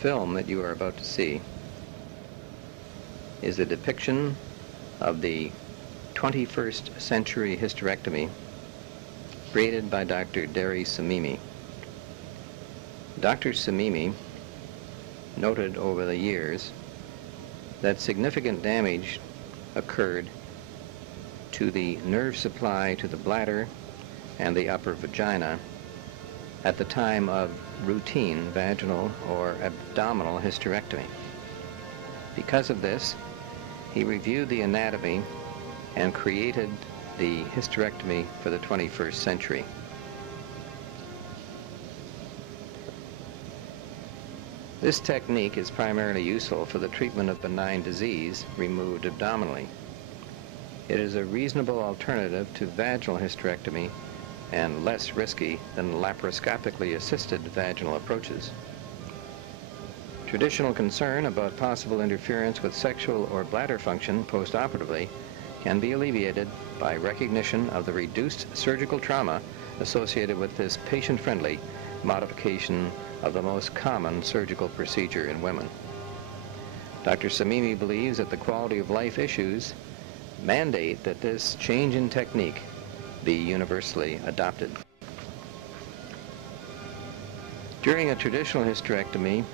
film that you are about to see is a depiction of the 21st century hysterectomy created by Dr. Derry Samimi. Dr. Samimi noted over the years that significant damage occurred to the nerve supply to the bladder and the upper vagina at the time of routine vaginal or abdominal hysterectomy. Because of this, he reviewed the anatomy and created the hysterectomy for the 21st century. This technique is primarily useful for the treatment of benign disease removed abdominally. It is a reasonable alternative to vaginal hysterectomy and less risky than laparoscopically assisted vaginal approaches. Traditional concern about possible interference with sexual or bladder function postoperatively can be alleviated by recognition of the reduced surgical trauma associated with this patient-friendly modification of the most common surgical procedure in women. Dr. Samimi believes that the quality of life issues mandate that this change in technique be universally adopted. During a traditional hysterectomy,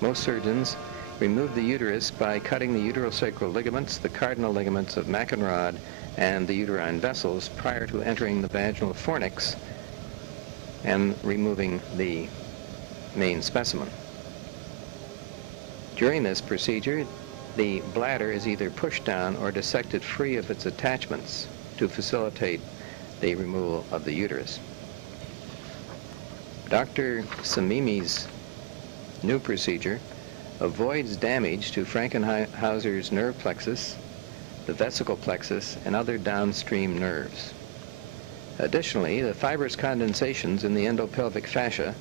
most surgeons remove the uterus by cutting the uterosacral ligaments, the cardinal ligaments of Mackenrod, and the uterine vessels prior to entering the vaginal fornix and removing the main specimen. During this procedure, the bladder is either pushed down or dissected free of its attachments to facilitate the removal of the uterus. Dr. Samimi's new procedure avoids damage to Frankenhauser's nerve plexus, the vesical plexus, and other downstream nerves. Additionally, the fibrous condensations in the endopelvic fascia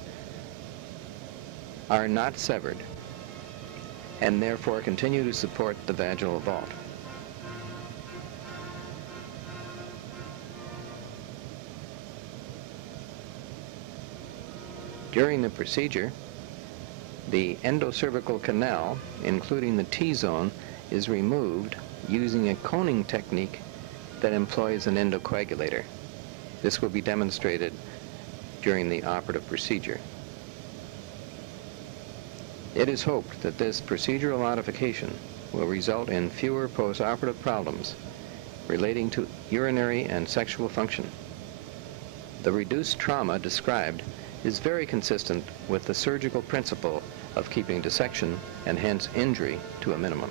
are not severed and therefore continue to support the vaginal vault. During the procedure, the endocervical canal, including the T-zone, is removed using a coning technique that employs an endocoagulator. This will be demonstrated during the operative procedure. It is hoped that this procedural modification will result in fewer postoperative problems relating to urinary and sexual function. The reduced trauma described is very consistent with the surgical principle of keeping dissection and hence injury to a minimum.